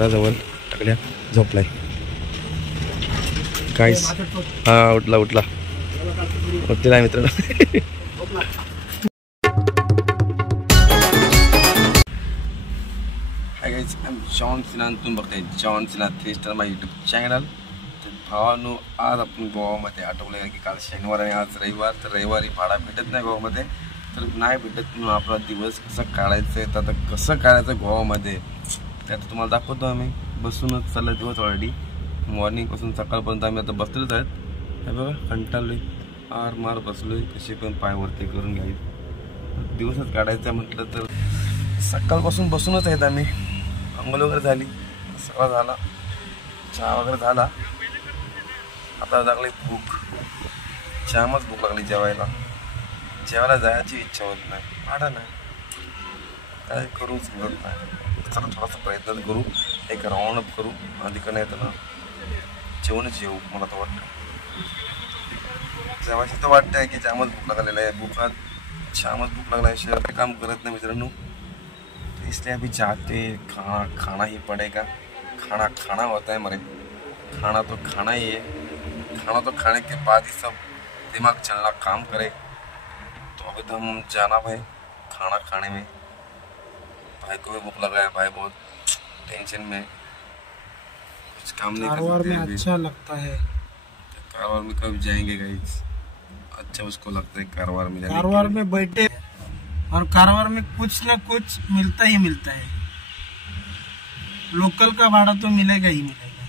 घराजवळ टाकल्या झोपलाय काहीच. हा उठला उठलेला आहे मित्रांनो. Hi guys, I am John Sinha. तुम्ही बघताय जॉन सिन्हा 3 स्टार माझ्या यूट्यूब चॅनल. तर भावानो, आज आपण गोवामध्ये आठवलं की काल शनिवार आणि आज रविवार. तर रविवारी भाडा भेटत नाही गोवामध्ये. तर नाही भेटत म्हणून आपला दिवस कसं काढायचं आहे. तर आता कसं काढायचं गोवामध्ये ते आता तुम्हाला दाखवतो. आम्ही बसूनच चालला दिवस ऑलरेडी. मॉर्निंगपासून सकाळपर्यंत आम्ही आता बसलेच आहेत. हे बघा कंटाळलोय, आर मार बसलोय. कसे पण पाय वरती करून घ्यायचे. दिवसच काढायचं म्हटलं तर सकाळपासून बसूनच आहेत आम्ही. अंघोळ वगैरे झाली, सगळा झाला, चहा वगैरे झाला. आता लागली भूक, चहामच भूक लागली. जेवायला जायची इच्छा होत नाही, भाडा नाही, काय करूच मिळत नाही. चला थोडासा प्रयत्न करू, एक राऊंड अप करू. तिकडनं येताना जेवणच येऊ. मला तर वाटतं जेवायची तर वाटतंय की चहामच भूक लागलेला आहे. चहामच भूक लागल्याशिवाय आपले काम करत नाही मित्रांनो. इसलिए अभी जाते खाना ही पड़ेगा. खाना होता है मरे. खाना तो खाना ही है. खाना तो खाने के बाद ही सब दिमाग चलना काम करे. तो अभी तो हम जाना भाई खाना खाने में. भाई को भी भूख लगा है. भाई बहुत टेंशन में, कुछ काम नहीं कर सकते. में अच्छा लगता है कारवार में. कब जाएंगे गाइस? अच्छा उसको लगता है कारवार में. कारवार में बैठे और कारवार में कुछ ना कुछ मिलता ही मिलता है. लोकल का भाड़ा तो मिलेगा ही मिलेगा.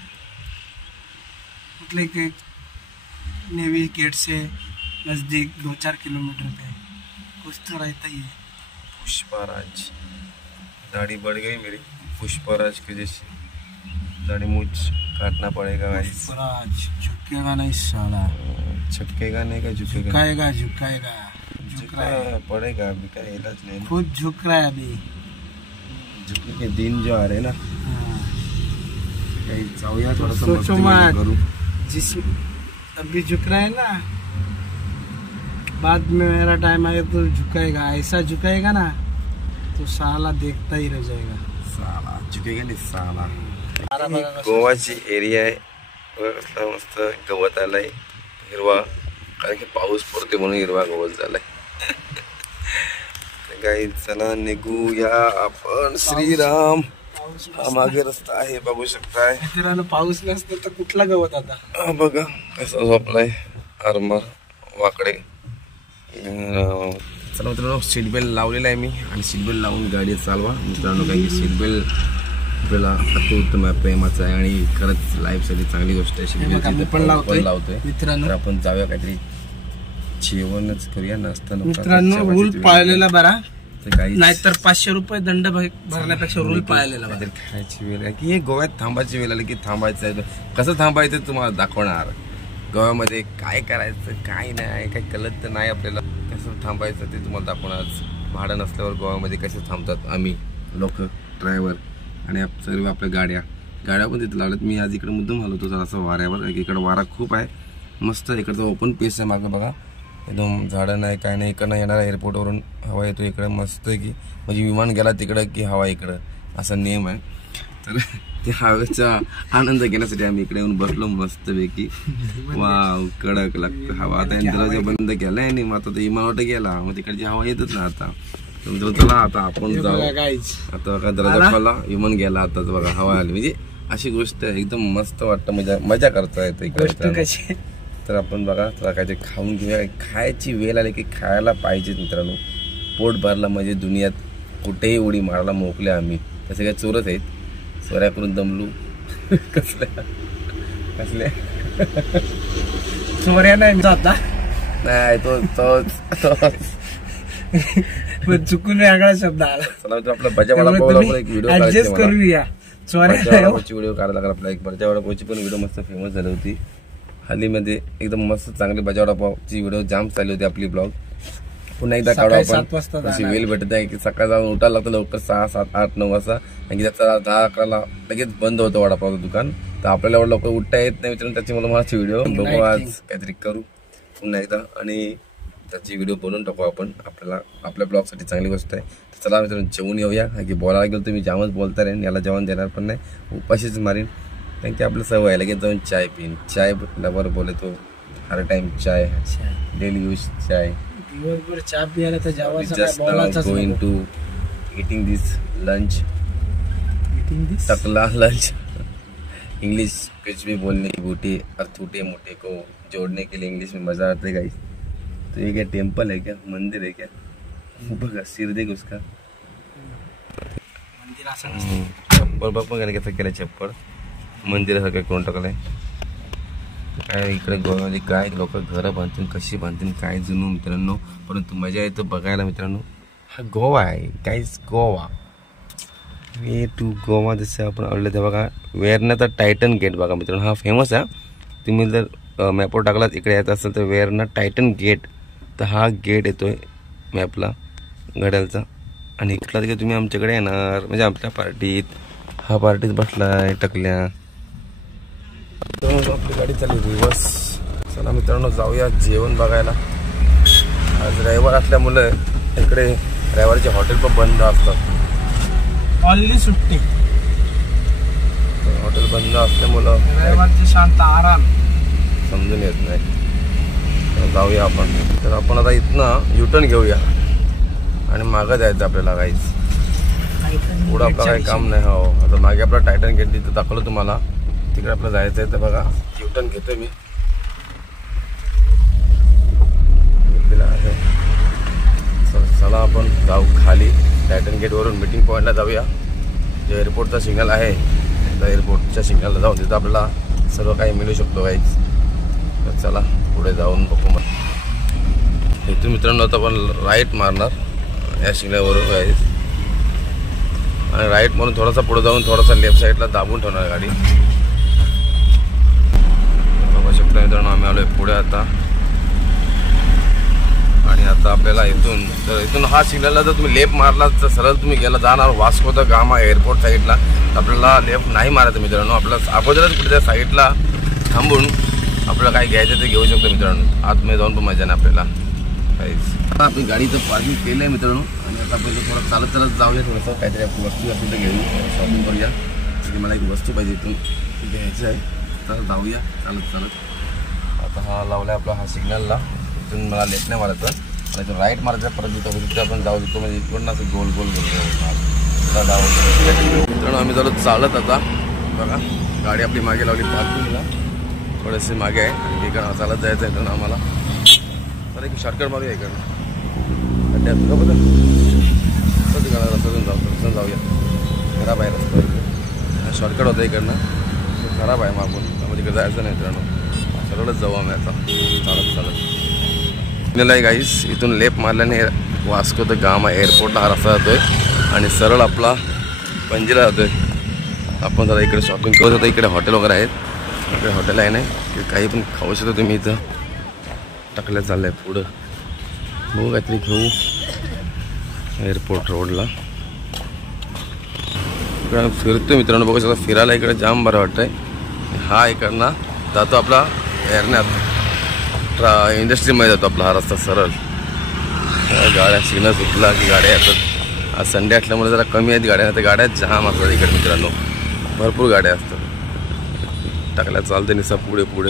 मतलब कि नेवी गेट से नज़दीक 2-4 किलोमीटर पे कुछ तो रहता ही है. पुष्पराज, दाढ़ी बढ़ गई मेरी पुष्पराज की जैसी. दाढ़ी मूछ काटना पड़ेगा गाइस. पुष्पराज झुकेगा नहीं साला. झुकेगा नहीं का झुकेगा. झुकना पड़ेगा. अभी का इलाज नहीं. खुद झुक रहा है अभी. झुकने के दिन जो आ रहे ना. जाऊया थोड़ा सा करूँ. जिस अभी झुक रहा है ना, बाद में मेरा टाइम आएगा तो झुकाएगा. ऐसा झुकाएगा ना तो साला देखता ही रह जाएगा. साला झुकेगा नहीं साला. गोवाची एरिया आहे. मस्त गवत आलाय हिरवा, कारण की पाऊस पडते म्हणून हिरवा गवत झालाय. काही चला निघूया आपण. श्रीराम हा मागे रस्ता आहे बघू शकताय मित्रांनो. पाऊस नसतं तर कुठला गवत आता. बघा कसं झोपलाय आरमार वाकडे. चला मित्रांनो, सीट बेल्ट लावलेला आहे मी आणि सीट बेल्ट लावून गाडी चालवा मित्रांनो. काही सीट बेल्ट आपल्याला अतिउत्तम प्रेमाचं आहे आणि खरंच लाईफसाठी चांगली गोष्ट आहे. सीट बेल्ट पण लावतोय मित्रांनो. तर आपण जाऊया काहीतरी जेवणच करूया. नाश्ता मित्रांनो. रूल पाळलेला बरा, नाहीतर 500 रुपये दंड भरण्यापेक्षा रूल पाळलेला. खायची वेळ आहे की गोव्यात थांबायची वेळ आली की थांबायचं आहे. कसं थांबायचं तुम्हाला दाखवणार. गोव्यामध्ये काय करायचं काय नाही काही कळत तर नाही आपल्याला. कसं थांबायचं ते तुम्हाला दाखवणार. भाडं नसल्यावर गोव्यामध्ये कसे थांबतात आम्ही लोक, ड्रायव्हर आणि सर्व आपल्या गाड्या पण तिथे लावल्यात. मी आज इकडे मुद्दाम आलो होतो जरासा वाऱ्यावर. इकडे वारा खूप आहे मस्त. इकडचं ओपन पेस आहे मागं बघा. एकदम झाडं नाही काय नाही. इकडनं येणार एअरपोर्टवरून हवा येतो इकडं मस्त की. म्हणजे विमान गेला तिकडं की हवा इकडं, असा नियम आहे. तर त्या हवेचा आनंद घेण्यासाठी आम्ही इकडे येऊन बसलो मस्तपैकी. वाव कडक लागतं हवा. आता दरवाजा बंद केलाय आणि मग आता इमावट गेला मग तिकडची हवा येतच ना. आता चला आता आपण जाऊ. आता बघा दरवाजा खोला, विमान गेला. आताच बघा हवा आली. म्हणजे अशी गोष्ट एकदम मस्त वाटतं. मजा करता येते इकडे. तर आपण बघा थोडा काहीतरी खाऊन घेऊया. खायची वेळ आली की खायला पाहिजे मित्रांनो. पोट भरला म्हणजे दुनियात कुठेही उडी मारायला मोकले आम्ही. तसे काही चोरच आहेत. चोऱ्या करून दमलू. कसल्या चोऱ्या नाही जाता नाही. तो चुकून वेगळा शब्द आला. चला आपला भजावाडा पावला एक व्हिडिओ ऍडजस्ट करूया. चोऱ्याची व्हिडिओ काढायला लागला आपला. एक भजावाडा पावची पण व्हिडिओ मस्त फेमस झाली होती हल्लीमध्ये. एकदम मस्त चांगली भजावाडा पावची व्हिडिओ जाम चालली होती आपली. ब्लॉग पुन्हा एकदा काढू आपण. अशी वेळ भेटत आहे की सकाळ जाऊन उठायला लागतं लवकर 6, 7, 8, 9 वाजता. आणि त्याचा 10-11ला लगेच बंद होतं वडापावचं दुकान. तर आपल्याला एवढं लवकर उठता येत नाही मित्रांनो. त्याची मला माझी व्हिडिओ बघू आज काहीतरी करू पुन्हा एकदा. आणि त्याची व्हिडिओ बनवून टाकू आपण, आपल्याला आपल्या ब्लॉगसाठी चांगली गोष्ट आहे. तर चला मित्रांनो जेवून येऊया. की बोलायला गेलो तर मी जामच बोलता राहीन, याला जेवण देणार पण नाही, उपाशीच मारीन. कारण की आपलं सवय आहे लगेच जाऊन चाय पिन, चाय लवर बोले तो हर टाइम चाय, डेली यूज चाय. दिवसभर चहा पियाला तर जेवायचं just going to eating this lunch, टकला लंच. इंग्लिश कुछ भी बोलने की बूटी और टूटे मोटे को जोड़ने के लिए इंग्लिश में मजा आता है गाइस. तो ये क्या टेम्पल है क्या, मंदिर है क्या, बघा सिर देख उसका. चप्पल बघ पण कसं केलं, चप्पल मंदिरासारखं करून टाकलंय. काय इकडे गोव्यामध्ये काय लोक घरं बांधतील, कशी बांधतील काय जुनू मित्रांनो, परंतु मजा येतं बघायला मित्रांनो. हा गोवा आहे guys, Goa. Way to Goa जसं आपण आवडलं ते बघा. वेरनाचा टायटन गेट बघा मित्रांनो, हा फेमस आहे. तुम्ही जर मॅपवर टाकलात इकडे यायचं असेल तर वेरना टायटन गेट, तर हा गेट येतोय मॅपला घड्यालचा. आणि इकडला की तुम्ही आमच्याकडे येणार म्हणजे आपल्या पार्टीत, हा पार्टीत बसलाय टकल्या. आपली गाडी चालली रिवर्स. चला मित्रांनो जाऊया जेवण बघायला. आज रविवार असल्यामुळे इकडे रविवारचे हॉटेल पण बंद असतात, ऑनली सुट्टी. हॉटेल बंद असल्यामुळं रविवारची शांत आराम समजून येत नाही. तर जाऊया आपण. तर आपण आता इथनं युटर्न घेऊया आणि मागं जायचं आपल्याला काहीच, पुढं आपलं काही काम नाही. हो आता मागे आपला टायटन गेट तिथं दाखवलं तुम्हाला, तिकडे आपलं जायचं आहे. तर बघा युटर्न घेतोय मी, घेतलेला आहे. चला आपण जाऊ खाली टायटन गेटवरून मीटिंग पॉईंटला जाऊया. जे एअरपोर्टचा सिग्नल आहे त्या एअरपोर्टच्या सिग्नलला जाऊन तिथं आपल्याला सर्व काही मिळू शकतो काहीच. तर चला पुढे जाऊन बघू. मग इथून मित्रांनो आता आपण राईट मारणार या सिग्नलवरून काहीच, आणि राईट म्हणून थोडासा पुढे जाऊन थोडासा लेफ्ट साईडला दाबून ठेवणार गाडी. बघू शकता मित्रांनो आम्ही आलोय पुढे आता. आणि आता आपल्याला इथून हा सिग्नलला जर तुम्ही लेफ्ट मारला तर सरळ तुम्ही गेला जाणार वास्को द गामा एअरपोर्ट साईडला. आपल्याला लेफ्ट नाही मारायचं मित्रांनो, आपल्याला अगोदरच पुढे त्या साईडला थांबून आपल्याला काय घ्यायचं ते घेऊ शकतो मित्रांनो. आतमध्ये जाऊन पण मजा नाही आपल्याला काहीच. आता आपण गाडीचं पार्किंग केलं आहे मित्रांनो, आणि आता आपण थोडं चालत चालत जाऊया. थोडंसं काहीतरी आपली वस्तू असेल तर घेऊ, शॉपिंग करूया. म्हणजे मला एक वस्तू पाहिजे इथून घ्यायचं आहे, तर जाऊया चालत चालत. आता हा लावला आहे आपला हा सिग्नलला, इथून मला लेफ्ट नाही मारायचं आणि इथून राईट मारायचं. परत तिथं आपण जाऊ देतो म्हणजे इकडून असं गोल गोल गोल जाऊ. मित्रांनो आम्ही चालू चालत आता बघा, गाडी आपली मागे लावली पार्किंगला, थोडेसे मागे आहे. आणि इकडं चालत जायचं आहे इकडून आम्हाला. तर एक शॉर्टकट मारूया इकडनं, रस्त्यातून जाऊया. खराब आहे रस्ता, शॉर्टकट होता इकडनं, खराब आहे मागून, त्यामुळे इकडे जायचं नाही मित्रांनो. सरळच जाऊ आम्ही आता चालत चालत. आहे गाईस, इथून लेफ्ट मारल्याने वास्को द गामा एअरपोर्टला हा रस्ता जातोय आणि सरळ आपला पणजीला जातोय. आपण जरा इकडे शॉपिंग करत होतो. इकडे हॉटेल वगैरे आहेत, इकडे हॉटेल आहे नाही की काही पण खाऊ शकतो तुम्ही. इथं टाकल्या चाललं आहे पुढं, बघू काहीतरी घेऊ एअरपोर्ट रोडला. इकडे फिरतो मित्रांनो, बघू शकता फिरायला इकडे जाम बरं वाटतंय. हा इकडनं जातो आपला एअरण्यात इंडस्ट्रीमध्ये जातो आपला हा रस्ता सरळ. गाड्या सिग्नल सुटला की गाड्या येतात. आज संडे असल्यामुळे जरा कमी आहेत गाड्या, तर गाड्या जाम असतात इकडे मित्रांनो, भरपूर गाड्या असतात. टाकल्या चालते निसा पुढे पुढे.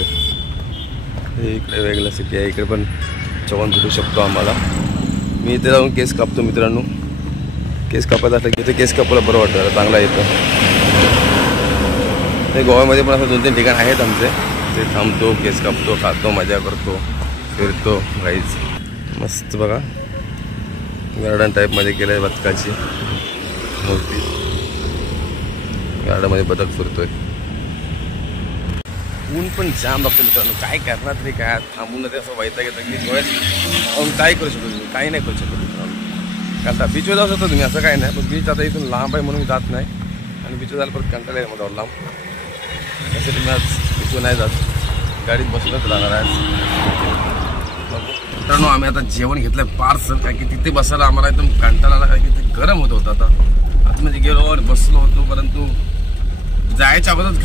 इकडे वेगळं सिटी आहे, इकडे पण चवण भेटू शकतो आम्हाला. मी इथे जाऊन केस कापतो मित्रांनो. केस कापायचं असलं की इथे केस कापायला बरं वाटतं, चांगला येतं. ते गोव्यामध्ये पण असं 2-3 ठिकाण आहेत आमचे, ते थांबतो, केस कापतो, खातो, मजा करतो, फिरतो गाईज. मस्त बघा गार्डन टाईपमध्ये केलं आहे, बदकाची मूर्ती. गार्डनमध्ये बदक फिरतोय. ऊन पण जाम लागतं मित्रांनो, काय करणार तरी काय थांबून ते असं व्हायचं घेतं की गोव्यात काय करू शकतो तुम्ही, काही नाही करू शकतो मित्रांनो. कारण बीचवर जाऊ शकतो तुम्ही, असं काय नाही. पण बीच आता इथून लांब आहे म्हणून जात नाही, आणि बीचवर जायला परत कंटाळा आहे मला लांब. तसे तुम्ही आज बीचवर नाही जात, गाडीत बसूनच राहणार आहे मित्रांनो. आम्ही आता जेवण घेतलं पार्सल, कारण की तिथे बसायला आम्हाला एकदम कंटाळा आला, कारण की ते गरम होत होतं. आता आतमध्ये गेलो आणि बसलो होतो, परंतु जायच्या अगोदरच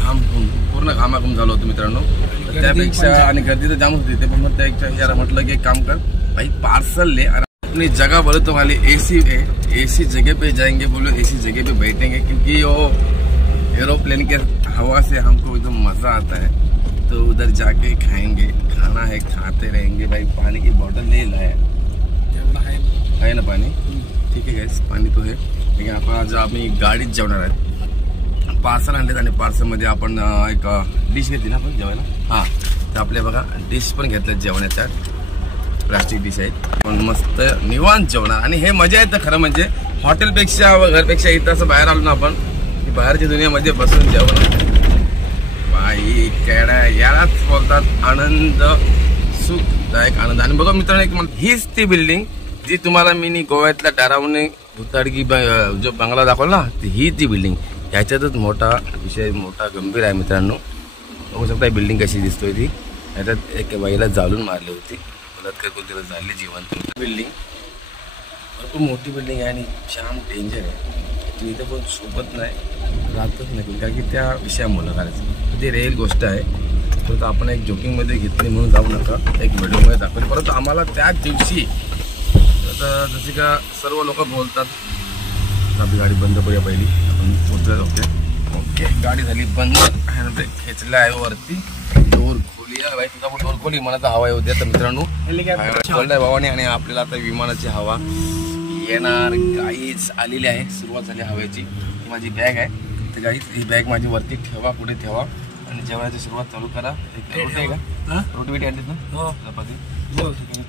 पूर्ण घामाघूम झालो होतो मित्रांनो. त्यापेक्षा आणि गर्दी तर जाम होती ते, पण मग त्यापेक्षा याला म्हटलं की एक काम कर, भाई पार्सल ले और अपनी जगह बोले तो वाली एसी जगह पे जाएंगे, बोलो एसी जगह पे बैठेंगे, क्योंकि वो एरोप्लेन के हवा से हमको एकदम मजा आता है। तो उधर जाके खाएंगे, खाना है खाते रहेंगे। भाई पानी की बोतल ले लाया है ना पाणी, ठीक आहे गाइस पाणी तो है। आपण आज आम्ही गाडीत जेवणार आहे, पार्सल आणलेत आणि पार्सलमध्ये आपण एक डिश घेतली ना आपण जेवायला, हां तर आपल्या बघा डिश पण घेतल्यात जेवणाच्या, प्लास्टिक डिश आहेत, पण मस्त निवांत जेवणार। आणि हे मजा येतं खरं म्हणजे हॉटेलपेक्षा व घरपेक्षा इथं असं बाहेर आलो ना आपण, बाहेरच्या दुनियामध्ये बसून जेवण भाई केडा यालाच बोलतात आनंद, सुखदायक आनंद। आणि बघा मित्रांनो एक हीच ती बिल्डिंग जी तुम्हाला मी गोव्यातल्या डारावणे भुताडगी जो बंगला दाखवला ना, ही ती बिल्डिंग। ह्याच्यातच मोठा विषय मोठा गंभीर आहे मित्रांनो। बघू शकता बिल्डिंग कशी दिसतोय ती, ह्याच्यात एक बाईला जाळून मारली होती, बलात्कार करून तिला झाली जिवंत। बिल्डिंग भरपूर मोठी बिल्डिंग आहे आणि जाम डेंजर आहे, तुम्ही इथं पण सोबत नाही राहतच नाही, कारण की त्या विषयामुळे करायचं ती रिअल गोष्ट आहे। परंतु आपण एक जोकिंगमध्ये घेतली म्हणून जाऊ नका, एक व्हिडिओमध्ये दाखवली। परंतु आम्हाला त्याच दिवशी आता जसे का सर्व लोक बोलतात, आपली गाडी बंद करूया पहिली, आपण पोचले होते। ओके गाडी झाली बंद, ब्रेक खेचला आहे वरती, डोर खोलूया भाई, तुझा पण डोर खोली, मला तर हवा होती। आता मित्रांनो खोललाय भावाने आणि आपल्याला आता विमानाची हवा येणार गाईज आलेली आहे, सुरुवात झाली हवेची। माझी बॅग आहे तर गाईज ही बॅग माझी वरती ठेवा, पुढे ठेवा आणि जेवणाची सुरुवात चालू करा। एक रोटी आहे का, रोटी बिटी आणलीस ना, चपाती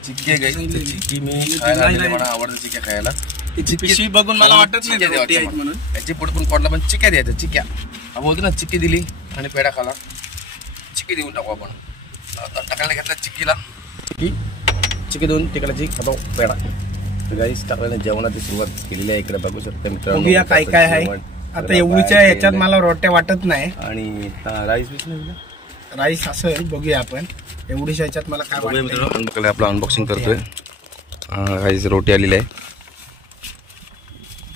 चिक्की आहे गाईज, चिक्की मी खायला आणलेली, मला आवडतं चिक्क्या खायला। पिशवी बघून मला वाटत नाही म्हणून याची पुढे पण कोणला पण चिक्क्या द्यायचं, चिक्क्या बोलतो ना, चिक्की दिली आणि पेढा खाला, चिक्की देऊन टाकू आपण। टाकायला घेतला चिक्कीला, चिक्की देऊन तिकडाची खातो पेढा। गाईस टाकल्याने जेवणाची सुरुवात केलेली आहे, इकडे बघू शकता मित्रांनो काय काय आहे। आता एवढीच्या याच्यात मला रोट्या वाटत नाही, आणि राईस बीस नाही, राईस असेल बघूया आपण। एवढीच्या याच्यात मला काय वाटतं मित्रांनो, आपलं अनबॉक्सिंग करतोय। गाईस रोटी आलेली आहे,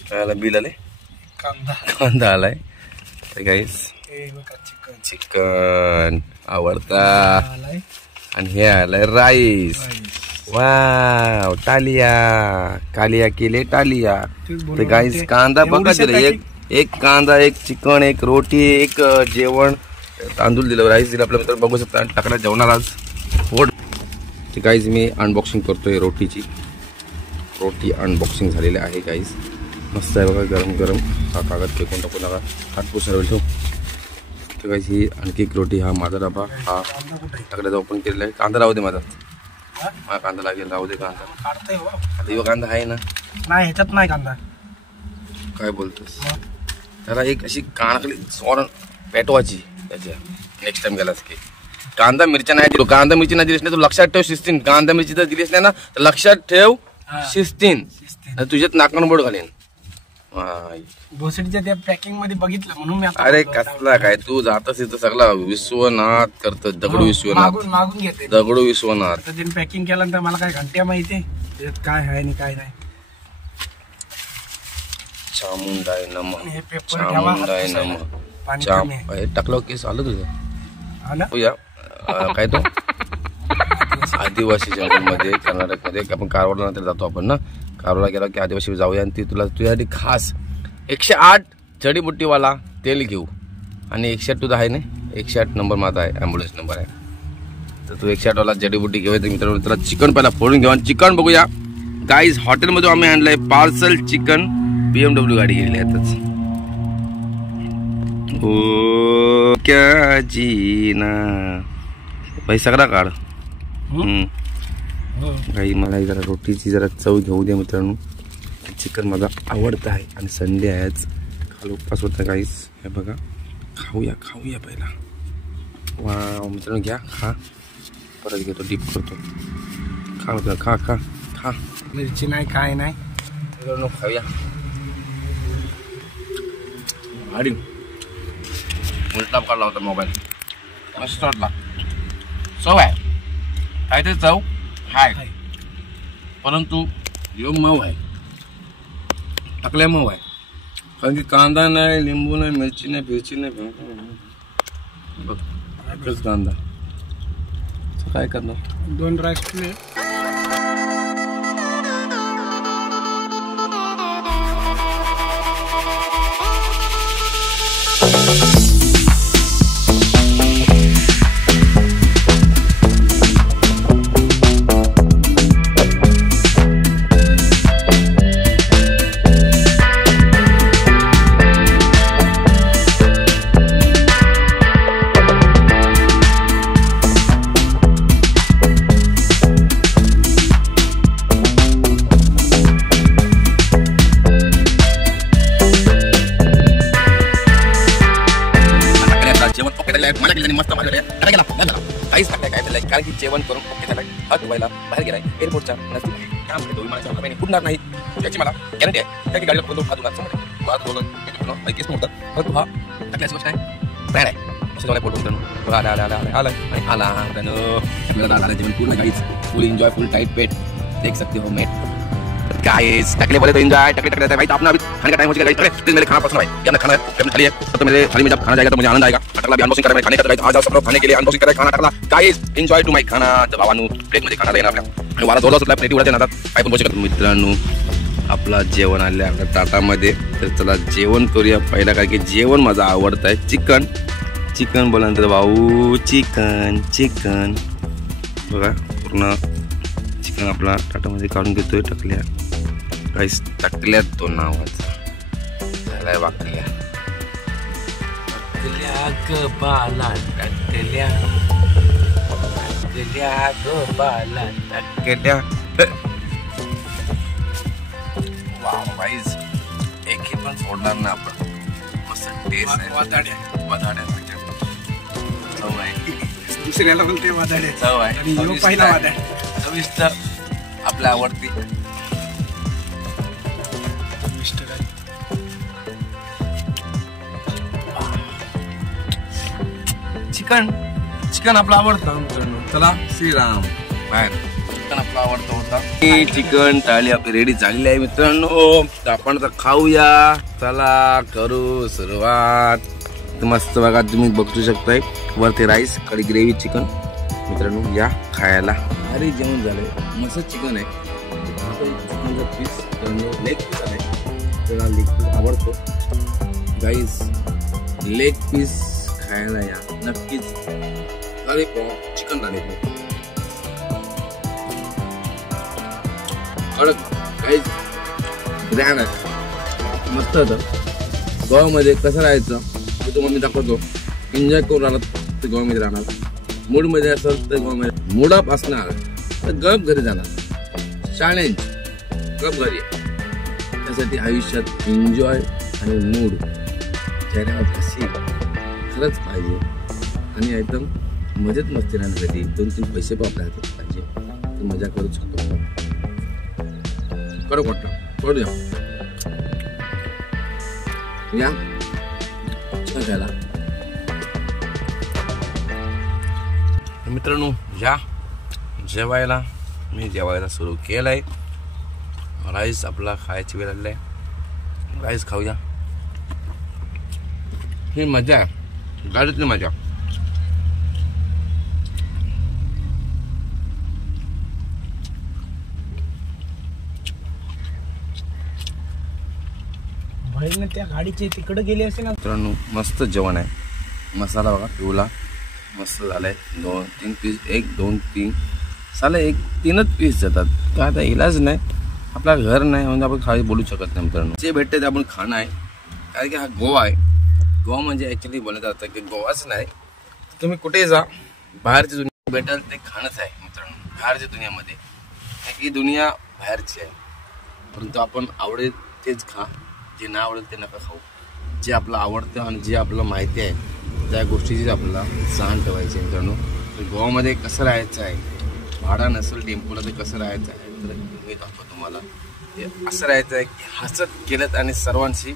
काय बिल आले, कांदा आलाय, गाईस चिकन आवडता, आणि हे आलंय राईस। वाव टालिया कालिया केले टालिया। तर गाईस कांदा बघा दिला, एक कांदा, एक चिकन, एक रोटी, एक जेवण, तांदूळ दिलं, राईस दिलं आपल्या मित्रांनो बघू शकता। टाकला जेवणार आज फोड। तर गाईज मी अनबॉक्सिंग करतोय रोटीची, रोटी अनबॉक्सिंग झालेली आहे गाईज, मस्त आहे बघा, गरम गरम। हा कागद फेकून टाकू नका, हात पुसर ठेवू। तर गाईज ही आणखी एक रोटी, हा माझा डबा, हा टाकल्याचा ओपन केलेला आहे। कांदा राहू दे माझा, हा कांदा लागेल, राहू दे कांदा, आता कांदा आहे ना, नाही ह्याच्यात नाही कांदा, काय बोलतोस? त्याला एक अशी कानाखाली जोर पेटवायची त्याच्या, नेक्स्ट टाइम गेलास की कांदा मिरच्या नाही दिलो, कांदा मिरची नाही दिलीस नाही तू लक्षात ठेव शिस्तीन, कांदा मिरची जर दिलीस नाही ना तर लक्षात ठेव शिस्तीन, तुझ्यात नाकान बोट घालीन। भोसडीच्या त्या पॅकिंग मध्ये बघितलं म्हणून मी, अरे कसला काय तू जातस इथं सगळा विश्वनाथ करत, दगडू विश्वनाथ, मागून घेते दगडू विश्वनाथ। तर त्यांनी पॅकिंग केल्यानंतर मला काय घंट्या माहिती त्याच्यात काय आहे आणि काय नाही। चामुंडाय नमः, हे पेपर चामुंडाय नमः, हे टाकलं केस आलं तुझं या काय तो आदिवासी जंगलमध्ये कर्नाटकमध्ये आपण कारवारला नंतर जातो आपण ना, कारवारला गेला की आदिवासी जाऊया आणि ती तुला तुझ्यासाठी खास 108 जडीबुट्टीवाला तेल घेऊ, आणि 108 तुझा आहे ना, 108 नंबर माझा आहे, ॲम्ब्युलन्स नंबर आहे, तर तू 108 वाला जडीबुट्टी घेऊया। मित्रांनो तुला चिकन पहिला फोडून घेऊ, चिकन बघूया गाईज। हॉटेलमध्ये आम्ही आणलंय पार्सल चिकन, BMW गाडी गेलेली आहे आताच। ओ क्या जीना भाई सगळा काढ काही, मला जरा रोटीची जरा चव घेऊ द्या मित्रांनो, चिकन माझा आवडतं आहे आणि संडे आहे आज, काल उपवास होता गाईस। हे बघा खाऊया खाऊया पहिला, वा मित्रांनो घ्या खा, परत घेतो डीप करतो, खा मित्रांनो खा खा खा, मिरची नाही काय नाही मित्रांनो खाऊया। गाडी उलटा काढला होता मोबाईल, मस्त वाटला, चव आहे काय ते चव हाय, परंतु यो मऊ आहे, टाकल्या मऊ आहे, कारण की कांदा नाही, लिंबू नाही, मिरची नाही, फिरची नाही, बघ एकच कांदा, काय करणार। 2 राईस प्लेट मस्त गेला काहीच काय कारण की जेवण करून ओके झालं हात धुवायला बाहेर गेलाय एअरपोर्टच्या त्यामुळे तो विमानाच्या महिने फुटणार नाही याची मला गॅरंटी आहे. त्या गाडीला हात धुणार केस नव्हतं तू हा टाकल्याची गोष्ट आहे ब्रँड आहे असं बोलतो आला जेवण पूर्ण गाडीच फुल एन्जॉय फुल टाइट पेट देख सकते हो मेट गाइस टकले बोले तो एंजॉय टकले भाई तो अपना अभी खाने का टाइम हो चुका है प्लीज मेरे खाना पसंद भाई क्या खाना है थाली है तो मेरे थाली में जब खाना जाएगा तो मुझे आनंद आएगा टकला भी अनबॉक्सिंग करें खाने का तो आ जाओ सब लोग खाने के लिए अनबॉक्सिंग करें खाना टकला गाइस एंजॉय टू माय खाना जब आवानू प्लेट मध्ये खाना देणार आपल्या आणि वाला जोरदार सुटला प्लेट उडते ना काय पण बोलू शकत मित्रांनो आपला जेवण आले आपल्या ताटामध्ये तर चला जेवण करूया पहिला कारण की जेवण माझं आवडतं आहे चिकन चिकन बोलल्यानंतर भाऊ चिकन चिकन बघा पूर्ण चिकन आपला ताटामध्ये काढून घेतोय टकल्या काहीच टकल्यात तो नावाचा झालाय वाकल्या टकल्या ग बाला टकल्या टकल्या ग बाला टकल्या वाव गाइस एकही पण सोडणार ना आपण मस्त टेस्ट आहे वधाड्या चव आहे दुसऱ्याला बोलते वादाडे चव आहे आणि पहिला वादाड चविष्ट आपल्या आवडती चिकन चिकन आपला आवडतं मित्रांनो चला श्रीराम बाहेर चिकन आपला आवडतं होता चिकन थाळी आपली रेडी झालेली आहे मित्रांनो आपण आता खाऊया चला करू सुरुवात मस्त बघा तुम्ही बघू शकताय वरती राईस कढी ग्रेव्ही चिकन मित्रांनो या खायला अरे जेवण झालंय मस्त चिकन आहे चिकनचा पीस लेग पीस आहे त्याला लेग पीस आवडतो गाईस लेग पीस खायला या नक्कीच लॉलीपॉप चिकन लॉलीपॉप काहीच ध्यान आहे मस्त होतं गोव्यामध्ये कसं राहायचं ते तुम्हाला मी दाखवतो एन्जॉय करून राहणार तर गोव्यामध्ये राहणार मूडमध्ये असेल तर गोव्यामध्ये मूडअप असणार तर गप घरी जाणार चॅलेंज गप घरी त्यासाठी आयुष्यात एन्जॉय आणि मूड चेहऱ्यावर हसी खरंच पाहिजे आणि एकदम मजेत मस्ती राहण्यासाठी 2-3 पैसे पण आपल्या हातात पाहिजे तर मजा करू शकतो करू करूया या खायला मित्रांनो या जेवायला मी जेवायला सुरू केलंय राईस आपला खायची वेळ आलेली आहे राईस खाऊया ही मजा आहे गाडीतली मजा भाईने त्या गाडीचे तिकडे गेले असे ना मित्रांनो मस्त जेवण आहे मसाला बघा पिवला मस्त झालाय 2-3 पीस 1-2-3 साले 1-3च पीस जातात काय आता इलाज नाही आपला घर नाही म्हणजे आपण खाली बोलू शकत नाही मित्रांनो जे भेटते ते आपण खाणं आहे कारण की हा गोवा आहे गोवा म्हणजे ॲक्च्युली बोलत जातं की गोवाच नाही तुम्ही कुठेही जा बाहेरची दुनिया भेटाल ते खाणंच आहे मित्रांनो बाहेरच्या दुनियामध्ये ही दुनिया बाहेरची आहे परंतु आपण आवडेल तेच खा जे ना आवडेल ते नका खाऊ जे आपलं आवडतं आणि जे आपल्याला माहिती आहे त्या गोष्टीचीच आपल्याला जाण ठेवायची आहे मित्रांनो तर गोवामध्ये कसं राहायचं आहे भाडा नसेल टेम्पोला तर कसं राहायचं आहे तर मी दाखवतो तुम्हाला ते असं राहायचं आहे की हसत केलं आणि सर्वांशी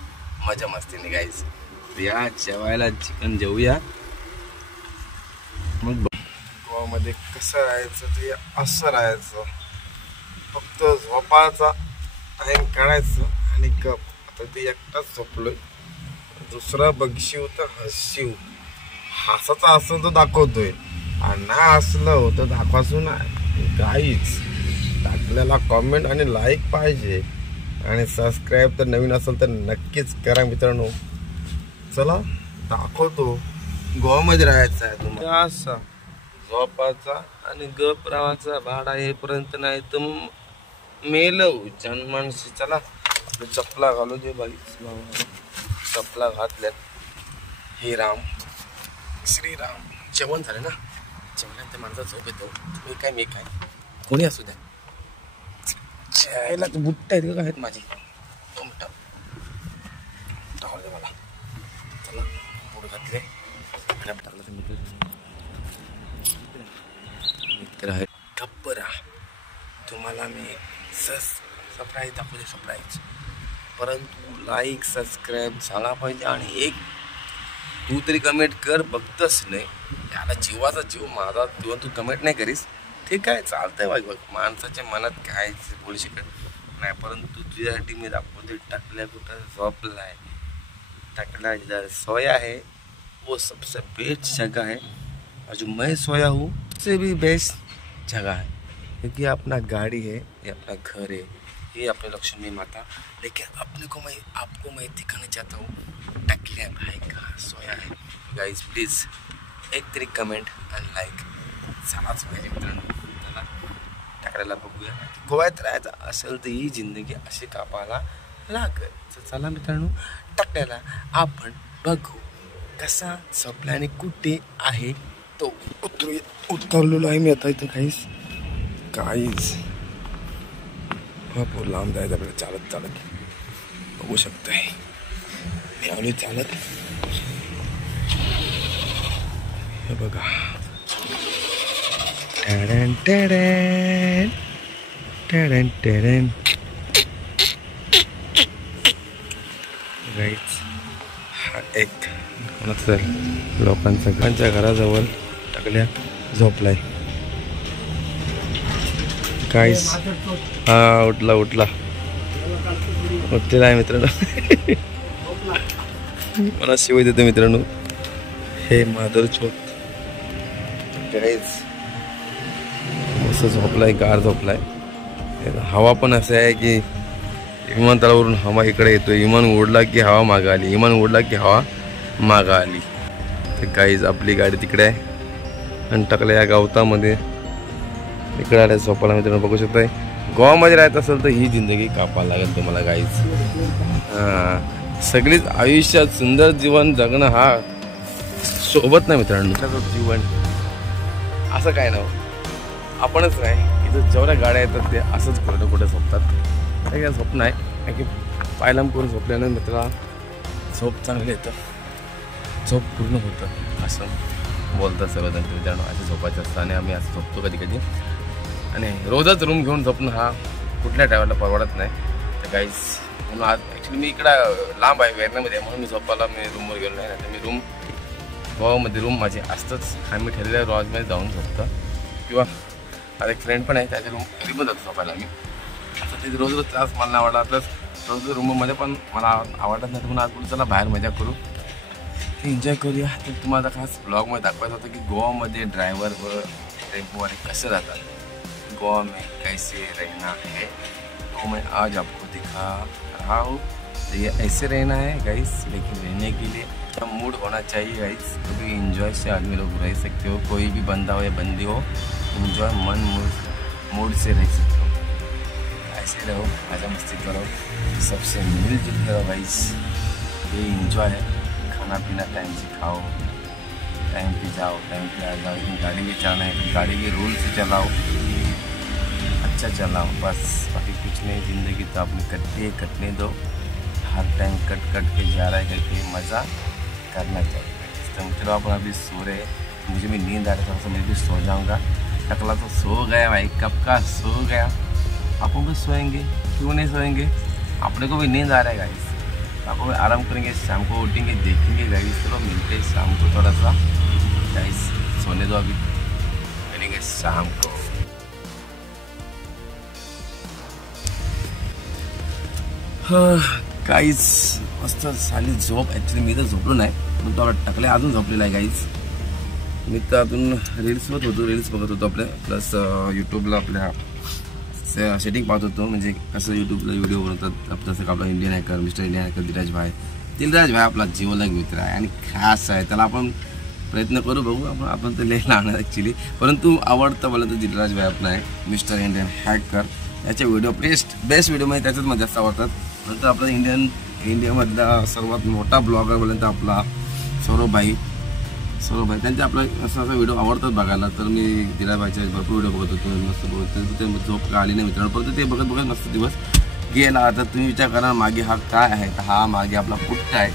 मजा मस्ती निघायची या जेवायला चिकन जेवूया मग गोवामध्ये कसं राहायचं ते असं राहायचं फक्त झोपायचा टाइम काढायचं आणि गप आता ते एकटाच झोपलोय दुसरा बघशीव तर हसशीव हसाचा असं तो दाखवतोय आणि ना असलं तर दाखवायचो नाही काहीच टाकलेला कॉमेंट आणि लाईक पाहिजे आणि सबस्क्राईब तर नवीन असेल तर नक्कीच करा मित्रांनो चला दाखवतो. गोवामध्ये राहायचं आहे तुम्हाला. असा झोपाचा आणि गप राहायचा. भाडा येईपर्यंत नाही तर मेलव जनमानसी. चला चपला घालू दे बाई. चपला घातल्यात. हे राम श्रीराम. जेवण झालं ना. जेवणानंतर माझा झोप येतो. मी काय कोणी असू द्या. चायला बुट्ट आहेत का आहेत माझी. 2 मिनिटं टाकू दे मला. चला पुढे घातले आणि टाकलं तर मित्र आहे. गप्परा तुम्हाला मी सरप्राईज दाखवते. सरप्राईज. परंतु लाईक सबस्क्राईब झाला पाहिजे आणि एक तू तरी कमेंट कर. बघतच नाही याला जीवाचा जीव माझा. तू कमेंट नाही करीस ठीक आहे चालतंय. बघ माणसाच्या मनात काय बोलू शकत नाही. परंतु तुझ्यासाठी मी दाखवते. टाकल्या कुठं झोपलाय. टाकला जिधर सोया है वो सबसे बेस्ट जगह है. और जो मैं सोया हूँ उससे भी बेस्ट जगह है. क्योंकि अपना गाड़ी है, ये अपना घर है, ये अपने लक्ष्मी माता. लेकिन आपको मैं दिखाना चाहता हूँ टकल्या भाई कहाँ सोया है. गाइस प्लीज एक तरी कमेंट आणि लाईक झालाच पाहिजे मित्रांनो. चला टाकल्याला बघूया. गोव्यात राहायचं असेल तर ही जिंदगी अशी कापायला लागेल. तर चला मित्रांनो टाकल्याला आपण बघू कसा झोपला आणि कुठे आहे तो. उतरलेलो आहे मी आता इथं. काहीच भरपूर लांब जायचं आपल्याला चालत चालत. बघू शकतोय मी आलो चालत. हे बघा टेडन टेडन टेडन टेडन. गाईज हा एक कोणाचा लोकांच्या घराजवळ टाकल्या झोपलाय. काहीच हा उठला उठलेला आहे मित्रांनो. मला शिवाय देतो मित्रांनो. हे माधव छोट काहीच असं झोपलाय. गार झोपलाय. हवा पण असं आहे की विमानतळावरून हवा इकडे येतोय. विमान उडला की हवा मागं आली. विमान उडला की हवा मागं आली. तर काहीच आपली गाडी तिकडे आहे आणि टाकल्या या गवतामध्ये इकडे आल्या झोपायला मित्रांनो. बघू शकताय गोवामध्ये राहत असेल तर ही जिंदगी कापायला लागेल तुम्हाला गाईच. सगळीच आयुष्यात सुंदर जीवन जगणं हा सोबत नाही मित्रांनो. त्याचं जीवन असं काय ना आपणच नाही. इथं जेवढ्या गाड्या येतात ते असंच कुठं कुठे झोपतात. काय झोप नाही की पायलाम करून झोपल्यानं मित्राला झोप चांगली येतं. झोप पूर्ण होतं असं बोलतात सर्वजण मित्रांनो. असं झोपायचं असतं आणि आम्ही असं झोपतो कधी कधी. आणि रोजच रूम घेऊन झोपणं हा कुठल्या टायमाला परवडत नाही. तर काहीच म्हणून आज ॲक्च्युली मी इकडं लांब आहे वेरण्यामध्ये म्हणून मी झोपायला मी रूमवर गेलो नाही. तर मी रूम गोवामध्ये रूम माझी असतंच. आम्ही ठरलेल्या लॉजमध्ये जाऊन झोपतं किंवा माझा एक फ्रेंड पण आहे त्याच्या रूम घरी पण जातो झोपायला मी. आता ते रोज त्रास मला नाही आवडला. प्लस रोज रूममध्ये पण मला आवडत नाही. म्हणून आज पुढे चला बाहेर मजा करू एन्जॉय करूया. तर तुम्हाला खास ब्लॉगमध्ये दाखवायचं होतं की गोवामध्ये ड्रायव्हर व टेम्पोवाले कसे राहतात. गोवा में कैसे रहना है तो मैं आज आपको दिखा रहा हूँ. तो ये ऐसे रहना है गाइस. लेकिन रहने के लिए क्या मूड होना चाहिए गाइस. क्योंकि एंजॉय से आदमी लोग रह सकते हो. कोई भी बंदा हो या बंदी हो एंजॉय मन मूड से रह सकते हो. ऐसे रहो मजा मस्ती करो सबसे मिलजुल करो गाइस. ये एंजॉय है. खाना पीना टाइम से खाओ टाइम पे जाओ टाइम पे आ जाओ. गाड़ी भी चलाना है तो गाड़ी के रूल से चलाओ. अच्छा चलाओ बस. बाकी कुछ नहीं. ज़िंदगी तो आपने कटने दो. हर टाइम कट के जा रहा है करके मज़ा करना चाहिए. तो चलो अपन अभी सो रहे हैं. मुझे भी नींद आ रही है तो मैं भी सो जाऊँगा. टकला तो सो गया भाई कब का सो गया. आपको भी सोएंगे क्यों नहीं सोएंगे. अपने को भी नींद आ रहा है गाइस. आपको भी आराम करेंगे. शाम को उठेंगे देखेंगे गाइस. चलो मिलते हैं शाम को थोड़ा सा गाइस. सोने दो अभी मिलेंगे शाम को. काहीच मस्त झाली झोप. ॲक्च्युली मी तर झोपलो नाही पण तो टाकले अजून झोपलेला आहे गाईज. मी तर अजून रील्सवर होतो. रील्स बघत होतो आपल्या. प्लस यूट्यूबला आपल्या सेटिंग पाहत होतो. म्हणजे कसं यूट्यूबला व्हिडिओ बनवतात. जसं का आपला Indian hacker mister Indian hacker Dheeraj भाई दिलराज भाई आपला जीवलग मित्र आहे आणि खास आहे, त्याला आपण प्रयत्न करू बघू आपण ते लिहायला आणणार ॲक्च्युली, परंतु आवडतं मला तर दिलराज भाई आपला आहे, मिस्टर इंडियन हॅकर. याचे व्हिडिओ बेस्ट व्हिडिओ त्याच्यात मला जास्त आवडतात. नंतर आपला इंडियामधला सर्वात मोठा ब्लॉगर बोलला तर आपला सौरभ भाई त्यांचे आपला असा व्हिडिओ आवडतात बघायला. तर मी दिलराज भाईचे भरपूर व्हिडिओ बघत होतो, मस्त बघत होतो. ते झोप का आली नाही मित्रांनो, परंतु ते बघत मस्त दिवस गेला. आता तुम्ही विचार करा मागे हा काय आहे, तर हा मागे आपला पुट्टा आहे.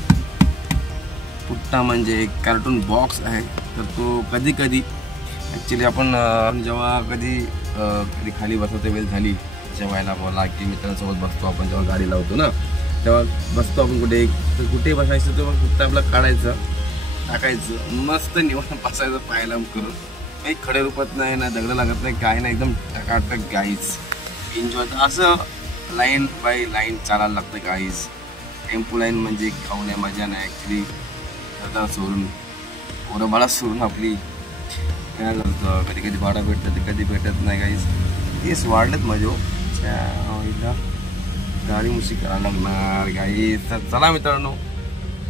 पुट्टा म्हणजे एक कार्टून बॉक्स आहे. तर तो कधी ॲक्च्युली आपण जेव्हा कधी खाली बसवते वेळ झाली जेवायला बोला की मित्रांसोबत बसतो आपण, जेव्हा गाडी लावतो ना तेव्हा बसतो आपण कुठे बसायचं तेव्हा पुट्टा आपला काढायचं टाकायचं, मस्त निवांत बसायचं पायाला करून. काही खडे रूपात नाही ना दगड लागत नाही काय नाही, एकदम टकाटक गाईज एन्जॉय. असं लाईन बाय लाईन चालायला लागतं गाईज. टेम्पो लाईन म्हणजे खाऊ नये मजा नाही ॲक्च्युली. आता सोडून पोरं बाळा सोडून आपली काय करतं, कधी भाडं भेटतं ते कधी भेटत नाही गाईज. तेच वाढलेत माझ्या गाडी मुशी करायला लागणार गाई. तर चला मित्रांनो,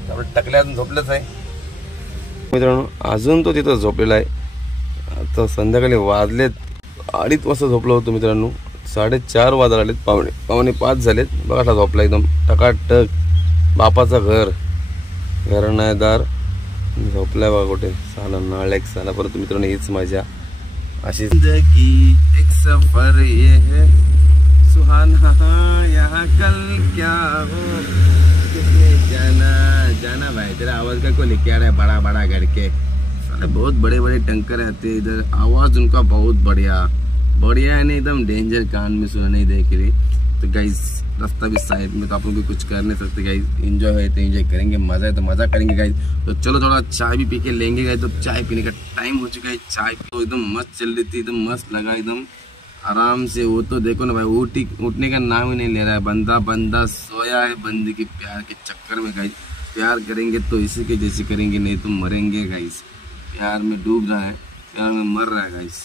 त्यामुळे टकल्यातून झोपलंच आहे मित्रांनो, अजून तो तिथं झोपलेला आहे. आता संध्याकाळी वाजलेत 2:30 वाजता झोपलो होतो मित्रांनो, 4:30 वाजायला आलेत, पावणे 5 झालेत. बघा असा झोपला एकदम टकाटक. बापाचं घर नाही दार, झोपलाय बघा कुठे साला नाळेक साला. परंतु मित्रांनो हीच मजा अशी जिंदगी एक सफर ये है सुहाना यहाँ कल क्या हो किसने जाना भाई. तेरा आवाज का कोई लेके आ रहा है बड़ा घर के साले, बहुत बड़े टंकर आते हैं इधर, आवाज उनका बहुत बढ़िया है नहीं एकदम डेंजर, कान में सुना नहीं दे के लिए. तो गाइस रास्ता भी साइड में, तो आप लोग भी कुछ कर नहीं सकते गाइस. एंजॉय है तो एंजॉय करेंगे, मजा है तो मजा करेंगे गाइस. तो चलो थोड़ा चाय भी पी के लेंगे गाइस. तो चाय पीने का टाइम हो चुका है. चाय तो एकदम मस्त चल रही थी, एकदम मस्त लगा एकदम आराम से. वो तो देखो ना भाई उठने का नाम ही नहीं ले रहा है. बंदा सोया है बंदे के प्यार के चक्कर में गाइस. प्यार करेंगे तो इसी के जैसे करेंगे, नहीं तो मरेंगे गाइस. प्यार में डूब रहा है, प्यार में मर रहा है गाइस.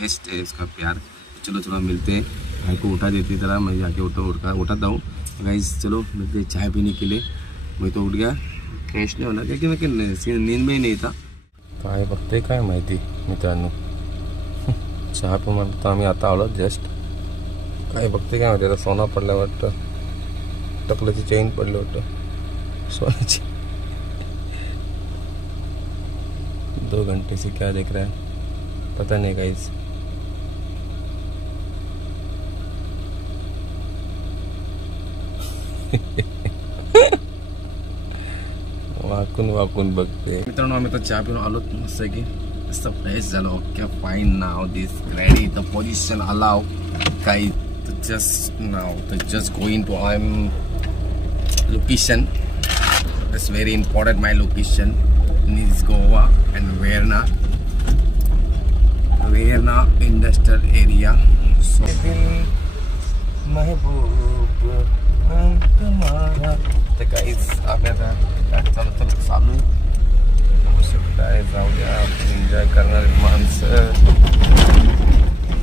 बेस्ट है इसका प्यार. चलो थोड़ा मिलते हैं, भाई को उठा देती तरह मैं जाके उठाता हूँ गाइस. चलो मिलते हैं चाय पीने के लिए. मैं तो उठ गया, फ्रेश नाही होणार क्योंकि मैं नींद में ही नहीं था. काय बघते काय माहिती मित्रांनो, चहा पण म्हणतो आम्ही आता आलो जस्ट. काय बघते काय माहिती, आता सोना पडला वाटतं, टकल्याची चेन पडली वाटतं सोन्याची. 2 घंटे से क्या देख रहा है पता नहीं गाइस. वाकून बघते मित्रांनो. आम्ही तर चहा पिऊन आलो मस्त आहे की मस्त फ्रेश झालो. Okay fine. Now this ready the position allow काही just going to location. That's very important. My location is Goa and Verna industrial area. So महबूब तुम्हारा. तर काहीच आपल्याला चालू काय जाऊ द्या, एन्जॉय करणार माणसं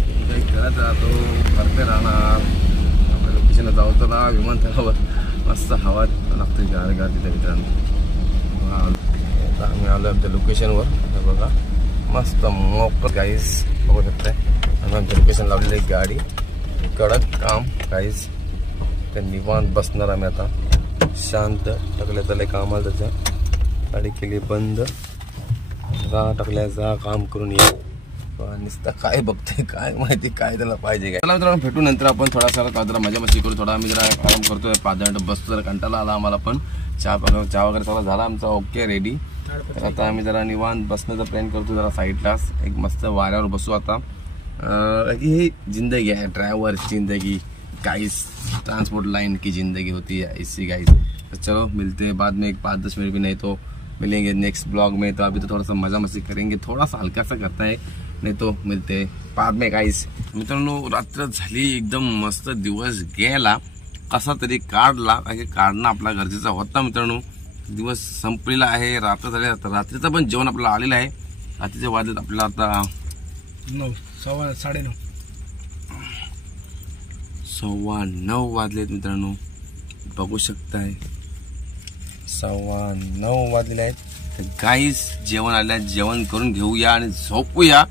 एन्जॉय करत राहतो, करते राहणार. आपल्या लोकेशनला जाऊ तर ना विमानतळावर मस्त हवा लागते गार तिथे मित्रांनो. आम्ही आलो आमच्या लोकेशनवर. बघा मस्त मोकळं काहीच बघू शकताय. आम्ही आमच्या लोकेशन लावलेली एक गाडी, कडक काम काहीच. तर निवांत बसणार आम्ही आता शांत. टाकल्या त्याला काम आलं त्याच्या गाडी केली बंद. टाकल्या जा काम करून ये. नुसतं काय बघते काय माहिती काय त्याला पाहिजे काय. चला मित्रांनो भेटू नंतर आपण थोडासा जरा मजा मस्ती करू. थोडा आम्ही जरा आराम करतोय, 5 मिनिटं बसतो. जरा कंटाळा आला आम्हाला पण. चहा वगैरे सगळं झाला आमचा ओके रेडी. तर आता आम्ही जरा निवांत बसण्याचा प्लॅन करतो जरा साईडलाच. एक मस्त वाऱ्यावर बसू आता. ही जिंदगी है, ड्राइवर जिंदगी गाइस, ट्रांसपोर्ट लाइन की जिंदगी होती है इसी गाइस. तो चलो मिलते हैं बाद में, एक 5-10 मिनट भी नहीं तो मिलेंगे नेक्स्ट ब्लॉग में. तो अभी तो थोड़ा सा मजा मस्ती करेंगे, थोड़ा सा हल्का सा करता है, नहीं तो मिलते बाद में गाइस. मित्रांनो रात्र झाली, एकदम मस्त दिवस गेला, कसा तरी काढला. काढणं आपला गरजेचा होता मित्रांनो. दिवस संपलेला आहे, रात्र झाले. आता रात्रीचं पण जेवण आपल्याला आलेलं आहे. रात्रीचे वाजलेत आपल्याला आता 9:15 9:15 वाजलेत मित्रांनो. बघू शकताय 9:15 वाजलेले आहेत. तर गाईस जेवण आलं आहे, जेवण करून घेऊया आणि झोपूया.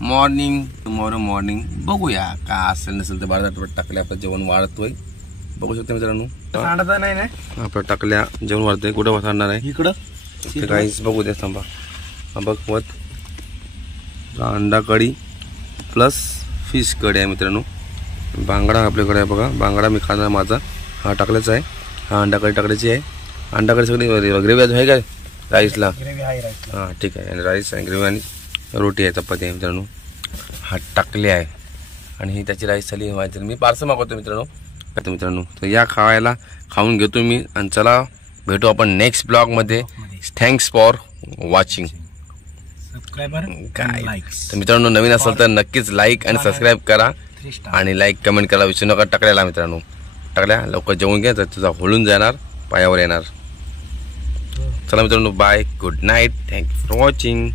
टुमॉरो मॉर्निंग बघूया काय असेल नसेल तर 12 टाकल्या आपलं जेवण वाढतोय. बघू शकता मित्रांनो आपलं टाकल्या जेवण वाढतोय. कुठं वाढणार आहे इकडं गाईस बघू द्या थांबा. हा बघवत अंडा कढी प्लस फिश कढी आहे मित्रांनो. बांगडा आपल्याकडे आहे बघा. बांगडा मी खाणार माझा हा टाकल्याचा आहे. हा अंडा कढी टाकल्याची आहे. अंडा कढी सगळी ग्रेव्ही आहे काय राईसला. हां ठीक आहे. आणि राईस आहे ग्रेव्ही आणि रोटी आहे चपाती आहे मित्रांनो. हा टाकले आहे आणि ही त्याची राईस झाली व्हायची. मी पार्सल मागवतो मित्रांनो. तर या खाऊन घेतो मी. आणि चला भेटू आपण नेक्स्ट ब्लॉगमध्ये. Thanks for watching. काय तर मित्रांनो नवीन असेल तर नक्कीच लाईक आणि सबस्क्राईब करा आणि लाईक कमेंट करा विसरू नका. टाकल्याला मित्रांनो टाकल्या लवकर जेवून घ्या तर तुझा होळून जाणार पायावर येणार. चला मित्रांनो bye good night. Thank you for watching.